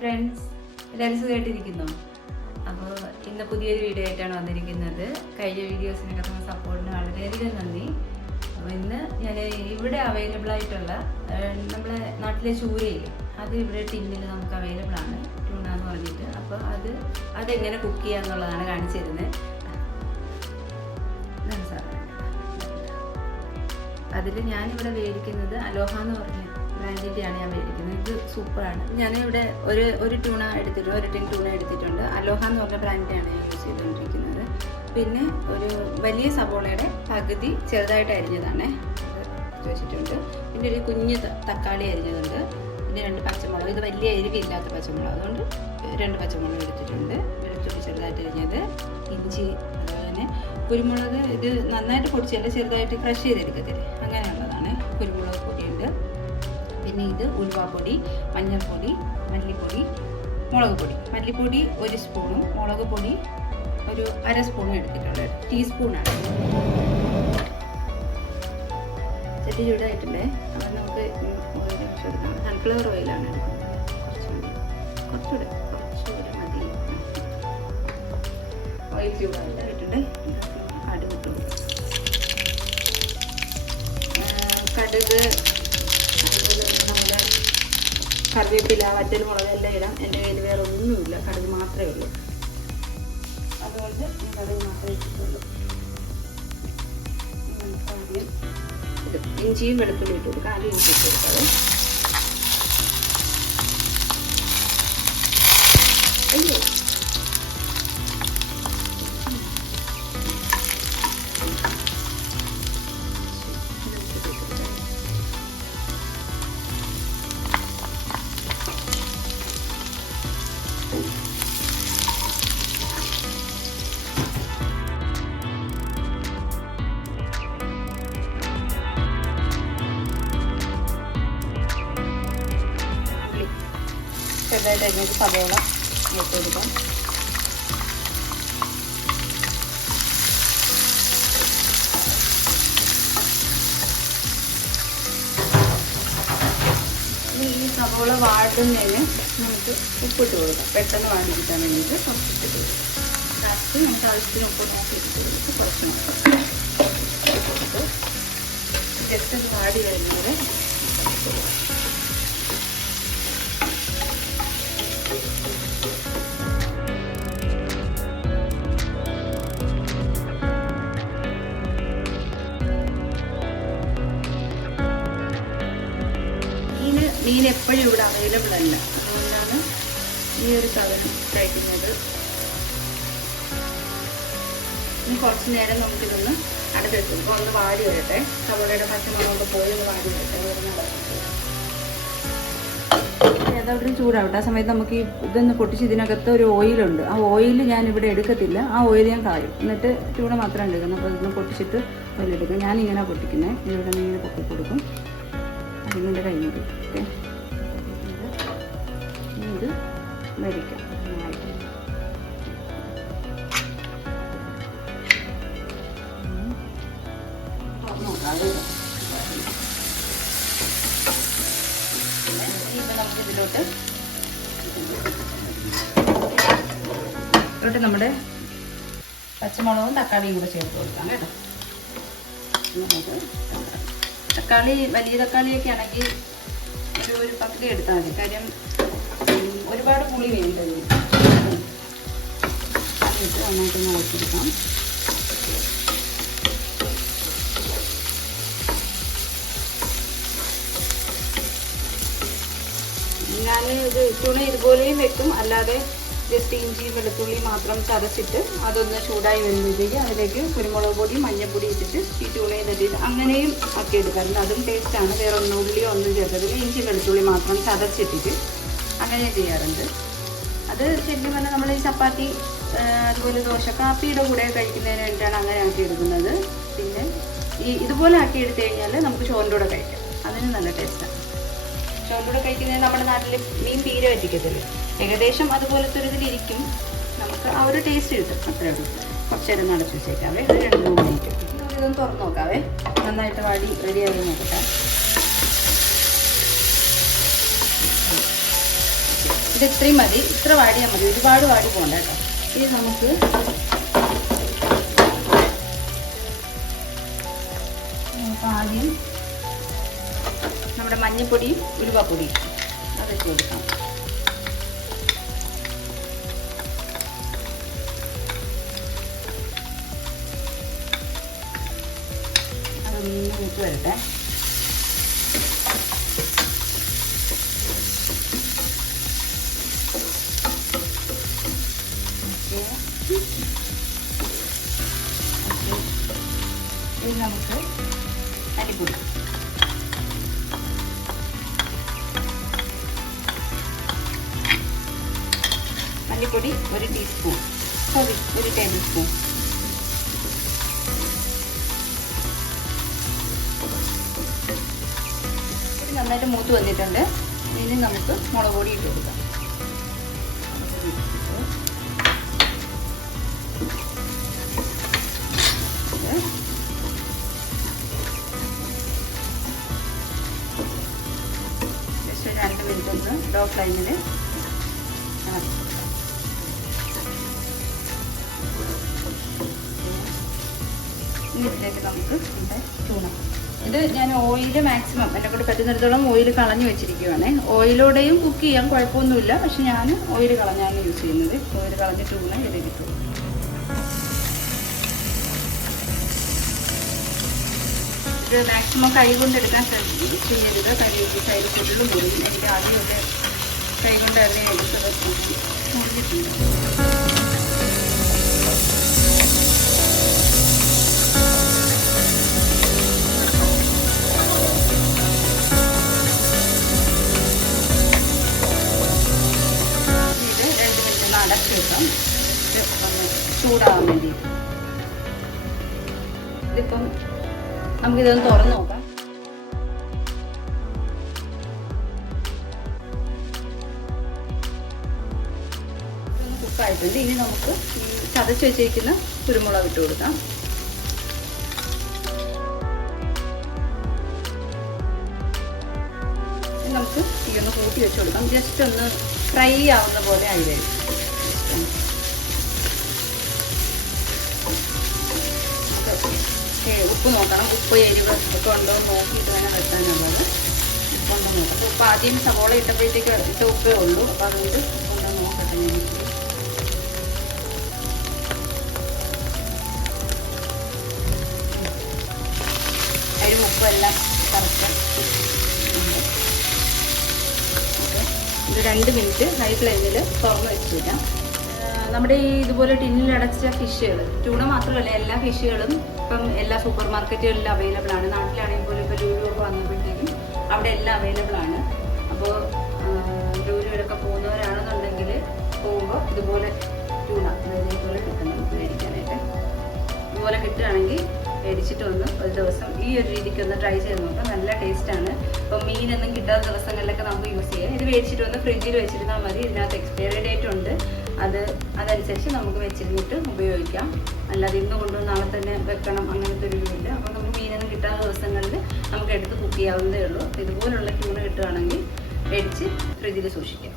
Friends, എല്ലാവരും സുഖമായിട്ടിരിക്കുന്നു. അപ്പോൾ ഇന്ന് പുതിയൊരു വീഡിയോ ആയിട്ടാണ് വന്നിരിക്കുന്നത്. കഴിഞ്ഞ വീഡിയോസിനൊക്കെ തന്ന സപ്പോർട്ടിന് വളരെയധികം നന്ദി. അപ്പോൾ ഇന്ന് ഞാൻ ഇവിടെ അവൈലബിൾ ആയിട്ടുള്ള നമ്മളെ നാട്ടിലെ ചൂരയില്ലേ, അത് ഇവിടെ ടിന്നിൽ നമുക്ക് അവൈലബിൾ ആണ്, ട്യൂണ എന്ന് പറഞ്ഞിട്ട്. അപ്പോൾ അതെങ്ങനെ കുക്ക് ചെയ്യുക എന്നുള്ളതാണ് കാണിച്ചു തരുന്നത്. അതിൽ ഞാനിവിടെ മേടിക്കുന്നത് അലോഹ എന്ന് പറഞ്ഞ ബ്രാൻഡിൻ്റെയാണ് ഞാൻ മേടിക്കുന്നത്. ഇത് സൂപ്പറാണ്. ഞാനിവിടെ ഒരു ട്യൂണ എടുത്തിട്ടുണ്ട്, ഒരു ടിൻ ട്യൂണ എടുത്തിട്ടുണ്ട്. അലോഹ എന്ന് പറഞ്ഞ ബ്രാൻഡിൻ്റെയാണ് ഞാൻ യൂസ് ചെയ്തുകൊണ്ടിരിക്കുന്നത്. പിന്നെ ഒരു വലിയ സവോളയുടെ പകുതി ചെറുതായിട്ട് അരിഞ്ഞതാണ് അത് വെച്ചിട്ടുണ്ട്. പിന്നെ ഒരു കുഞ്ഞ് തക്കാളി അരിഞ്ഞതുണ്ട്. പിന്നെ 2 പച്ചമുളക്, ഇത് വലിയ എരിവില്ലാത്ത പച്ചമുളക്, അതുകൊണ്ട് 2 പച്ചമുളക് എടുത്തിട്ടുണ്ട്. വെളുത്തുള്ളി ചെറുതായിട്ട് അരിഞ്ഞത്, ഇഞ്ചി, അതുപോലെ തന്നെ കുരുമുളക്. ഇത് നന്നായിട്ട് പൊടിച്ചല്ല, ചെറുതായിട്ട് ക്രഷ് ചെയ്തെടുക്കത്തില്ലേ, അങ്ങനെയുള്ളതാണ്. കുരുമുളക് പൊടിയുണ്ട്. പിന്നെ ഇത് ഉലുവാപ്പൊടി, മഞ്ഞൾപ്പൊടി, മല്ലിപ്പൊടി, മുളക് പൊടി. മല്ലിപ്പൊടി 1 സ്പൂണും മുളക് പൊടി ഒരു 1/2 സ്പൂണും എടുത്തിട്ടുണ്ട്. ടീസ്പൂണാണ്. ചട്ടി ചൂടായിട്ടുണ്ട്. അപ്പം നമുക്ക് ഓയിൽ എടുക്കാം. സൺഫ്ലവർ ഓയിലാണ് എടുക്കുന്നത്. കുറച്ചുകൂടെ മതി. ഓയിൽ ചൂടായിട്ടുണ്ട്. കടുക് ഇട്ടു. കടുക്, അതുപോലെ നമ്മുടെ കറിവേപ്പില, വറ്റൽ മുളക് എല്ലാം ഇടാം. എൻ്റെ കയ്യിൽ വേറെ ഒന്നുമില്ല, കടുക് മാത്രമേ ഉള്ളൂ. അതുകൊണ്ട് കടുക് മാത്രമേ ഇട്ടിട്ടുള്ളൂ. ആദ്യം ഇത് ഇഞ്ചിയും വെളുത്തുള്ളി ഇട്ട് കൊടുക്കാം. ആദ്യം ഇഞ്ചി ഇട്ട് കൊടുക്കാതെ. അയ്യോ, ചെറുതായിട്ട് അരിഞ്ഞൊരു സവോള ഇട്ട് കൊടുക്കാം. ഈ സവോള വാടുന്നതിന് നമുക്ക് ഉപ്പിട്ട് കൊടുക്കാം. പെട്ടെന്ന് വാടിയിരിക്കാൻ വേണ്ടിയിട്ട് കുറച്ച് ഇട്ട് കൊടുക്കാം. ലാസ്റ്റ് നമുക്ക് ആവശ്യത്തിന് ഉപ്പ് നോക്കി ഇട്ട് കൊടുത്ത് കുറച്ച് നോക്കാം. കൊടുത്ത് ജസ്റ്റ് അത് വാടി വരുന്നവരെ മീൻ എപ്പോഴും ഇവിടെ അവൈലബിൾ അല്ല, അതുകൊണ്ടാണ് ഈ ഒരു സാധനം കഴിക്കുന്നത്. ഇനി കുറച്ച് നേരം നമുക്കിതൊന്ന് അടുത്തെത്തും. ഇപ്പോൾ ഒന്ന് വാടി വരട്ടെ. സവോളയുടെ പച്ചമുളകൊക്കെ പോയി ഒന്ന് വാടി വരട്ടെ. ഏതാവരും ചൂടാവട്ടെ. ആ സമയത്ത് നമുക്ക് ഈ ഇതൊന്ന് പൊട്ടിച്ച് ഇതിനകത്ത് ഒരു ഓയിലുണ്ട്. ആ ഓയിൽ ഞാൻ ഇവിടെ എടുക്കത്തില്ല. ആ ഓയിൽ ഞാൻ കായും. എന്നിട്ട് ചൂട മാത്രം എടുക്കുന്നത്. അപ്പോൾ ഇതൊന്ന് പൊട്ടിച്ചിട്ട് ഓയിലെടുക്കും. ഞാനിങ്ങനെ പൊട്ടിക്കുന്നത്. ഇവിടെ നിന്ന് ഇങ്ങനെ പൊട്ടി കൊടുക്കും. അതിൻ്റെ കഴിഞ്ഞത്. ഓക്കെ, ഇത് മേടിക്കാം. നമുക്കിതിലോട്ട് നമ്മുടെ പച്ചമുളകും തക്കാളിയും കൂടെ ചേർത്ത് കൊടുക്കാം കേട്ടോ. നമുക്ക് തക്കാളി, വലിയ തക്കാളിയൊക്കെ ആണെങ്കിൽ ഒരു പകുതി എടുത്താൽ മതി. കാര്യം ഒരുപാട് പുളി വേണ്ടത്. അതിട്ട് നന്നായിട്ട് നോക്കിയെടുക്കാം. ഞാൻ ഇത് ചൂണ ഇതുപോലെയും വെക്കും, അല്ലാതെ ജസ്റ്റ് ഇഞ്ചി വെളുത്തുള്ളി മാത്രം ചതച്ചിട്ട് അതൊന്ന് ചൂടായി വരുമ്പോഴത്തേക്ക് അതിലേക്ക് കുരുമുളക് പൊടി, മഞ്ഞൾപ്പൊടി ഇട്ടിട്ട് ഈ ചൂണയിൽ തട്ടിയിട്ട് അങ്ങനെയും ആക്കി എടുക്കാറുണ്ട്. അതും ടേസ്റ്റാണ്. വേറെ ഉള്ളിയോ ഒന്നും ചേർത്തതിൽ ഇഞ്ചി വെളുത്തുള്ളി മാത്രം ചതച്ചിട്ടിട്ട് അങ്ങനെ ചെയ്യാറുണ്ട്. അത് ശരിക്കും പറഞ്ഞാൽ നമ്മൾ ഈ ചപ്പാത്തി, അതുപോലെ ദോശ, കാപ്പിയുടെ കൂടെ കഴിക്കുന്നതിന് വേണ്ടിയിട്ടാണ് അങ്ങനെ ആക്കി എടുക്കുന്നത്. പിന്നെ ഇതുപോലെ ആക്കി എടുത്തു കഴിഞ്ഞാൽ നമുക്ക് ചോറിൻ്റെ കൂടെ കഴിക്കാം. അതിന് നല്ല ടേസ്റ്റാണ്. ചോറിൻ്റെ കൂടെ കഴിക്കുന്നതിന് നമ്മുടെ നാട്ടിൽ മീൻ തീരെ പറ്റിക്കത്തില്ല. ഏകദേശം അതുപോലത്തെ ഒരു ഇതിലിരിക്കും. നമുക്ക് ആ ഒരു ടേസ്റ്റ് കിട്ടും. അത്രേ ഉള്ളൂ. കുറച്ച് നേരം നടച്ചു വെച്ചേക്കാവേ. ഒരു 2-3 മിനിറ്റ്. ഇതൊന്ന് തുറന്ന് നോക്കാവേ. നന്നായിട്ട് വാടി റെഡിയായി നോക്കട്ടെ. ഇത് ഇത്രയും മതി, ഇത്ര വാടിയാൽ മതി, ഒരുപാട് വാടി പോകണ്ട കേട്ടോ. ഇത് നമുക്ക് ആദ്യം നമ്മുടെ മഞ്ഞൾപ്പൊടിയും ഉലുവപ്പൊടിയും അതൊക്കെ കൊടുക്കാം. അതൊന്ന് മൂത്ത് വരട്ടെ. ഇത് നമുക്ക് അരിപ്പൊടി മല്ലിപ്പൊടി 1 ടീസ്പൂൺ, സോറി 1 ടേബിൾ സ്പൂൺ. ഇത് നന്നായിട്ട് മൂത്ത് വന്നിട്ടുണ്ട്. ഇനി നമുക്ക് മുളക് പൊടി ഇട്ട് കൊടുക്കാം. ജസ്റ്റ് 2 മിനിറ്റ് ഒന്ന് ലോ ഫ്ലെയിമിൽ ഇതിലേക്ക് നമുക്ക് ചൂണ. ഇത് ഞാൻ ഓയിൽ മാക്സിമം എന്നെ കൊണ്ട് പറ്റുന്നിടത്തോളം ഓയിൽ കളഞ്ഞു വെച്ചിരിക്കുകയാണ്. ഓയിലൂടെയും കുക്ക് ചെയ്യാൻ കുഴപ്പമൊന്നുമില്ല, പക്ഷെ ഞാൻ ഓയിൽ കളഞ്ഞാണ് യൂസ് ചെയ്യുന്നത്. ഓയിൽ കളഞ്ഞ ചൂണ ഇതിലേക്ക് ഇട്ടു. ഇത് മാക്സിമം കൈ കൊണ്ട് എടുക്കാൻ ചെയ്യരുത്. കൈ ഫുള്ളും മുറിയും. എനിക്ക് ആദ്യമൊക്കെ കൈ കൊണ്ട് തന്നെ എടുത്തത് മുറിഞ്ഞിട്ടുണ്ട്. അടച്ച് വെക്കാം, ചൂടാകാൻ വേണ്ടിയിട്ട്. ഇതിപ്പം നമുക്കിതൊന്ന് തുറന്ന് നോക്കാം. ഇതൊന്ന് കുക്കായിട്ടുണ്ട്. ഇനി നമുക്ക് ചതച്ച് വെച്ചിരിക്കുന്ന കുരുമുളക് ഇട്ട് കൊടുക്കാം. നമുക്ക് തീയൊന്ന് കൂട്ടി വെച്ച് കൊടുക്കാം. ജസ്റ്റ് ഒന്ന് ഫ്രൈ ആവുന്ന പോലെ ആയി വരും. ഉപ്പ് നോക്കണം, ഉപ്പ് എരിവ് ഒക്കെ ഉണ്ടോ എന്ന് നോക്കിയിട്ട് വേണം വെക്കാനുള്ളത്. ഉപ്പുണ്ടോ നോക്കാം. ഉപ്പ് ആദ്യം സവോള ഇട്ടപ്പോഴത്തേക്ക് ഇട്ട ഉപ്പേ ഉള്ളൂ, അപ്പോൾ അതുകൊണ്ട് ഉപ്പുണ്ടോ നോക്കട്ടെ. എനിക്ക് എരിവ് ഉപ്പും എല്ലാം കറക്റ്റ്. ഇത് 2 മിനിറ്റ് ഹൈ ഫ്ലെയിമിൽ തുറന്ന് വെച്ചിരിക്കാം. നമ്മുടെ ഈ ഇതുപോലെ ടിന്നിൽ അടച്ച ഫിഷുകൾ, ട്യൂണ മാത്രമല്ല എല്ലാ ഫിഷുകളും ഇപ്പം എല്ലാ സൂപ്പർ മാർക്കറ്റുകളിലും അവൈലബിൾ ആണ്. നാട്ടിലാണെങ്കിൽ പോലും ഇപ്പോൾ ലൂലുവൊക്കെ വന്നപ്പോഴത്തേക്കും അവിടെ എല്ലാം അവൈലബിൾ ആണ്. അപ്പോൾ ലൂലുവിലൊക്കെ പോകുന്നവരാണെന്നുണ്ടെങ്കിൽ പോകുമ്പോൾ ഇതുപോലെ ട്യൂണ ഇതുപോലെ കിട്ടും നമുക്ക് മേടിക്കാനായിട്ട്. ഇതുപോലെ കിട്ടുകയാണെങ്കിൽ മേടിച്ചിട്ട് വന്ന് ഒരു ദിവസം ഈ ഒരു രീതിക്ക് ഒന്ന് ട്രൈ ചെയ്ത് നോക്കാം. നല്ല ടേസ്റ്റാണ്. ഇപ്പം മീനൊന്നും കിട്ടാത്ത ദിവസങ്ങളിലൊക്കെ നമുക്ക് യൂസ് ചെയ്യാം. ഇത് മേടിച്ചിട്ട് വന്ന് ഫ്രിഡ്ജിൽ വെച്ചിരുന്നാൽ മതി. ഇതിനകത്ത് എക്സ്പയറി ഡേറ്റ് ഉണ്ട്. അതനുസരിച്ച് നമുക്ക് വെച്ചിരുന്നിട്ട് ഉപയോഗിക്കാം. അല്ലാതെ ഇന്ന് കൊണ്ടുവന്ന് നാളെ തന്നെ വെക്കണം അങ്ങനത്തെ ഒരു ഇല്ല. അപ്പോൾ നമുക്ക് മീനൊന്നും കിട്ടാത്ത ദിവസങ്ങളിൽ നമുക്ക് എടുത്ത് കുക്ക് ചെയ്യാവുന്നതേ ഉള്ളൂ. ഇതുപോലുള്ള ട്യൂണ കിട്ടുകയാണെങ്കിൽ മേടിച്ച് ഫ്രിഡ്ജിൽ സൂക്ഷിക്കാം.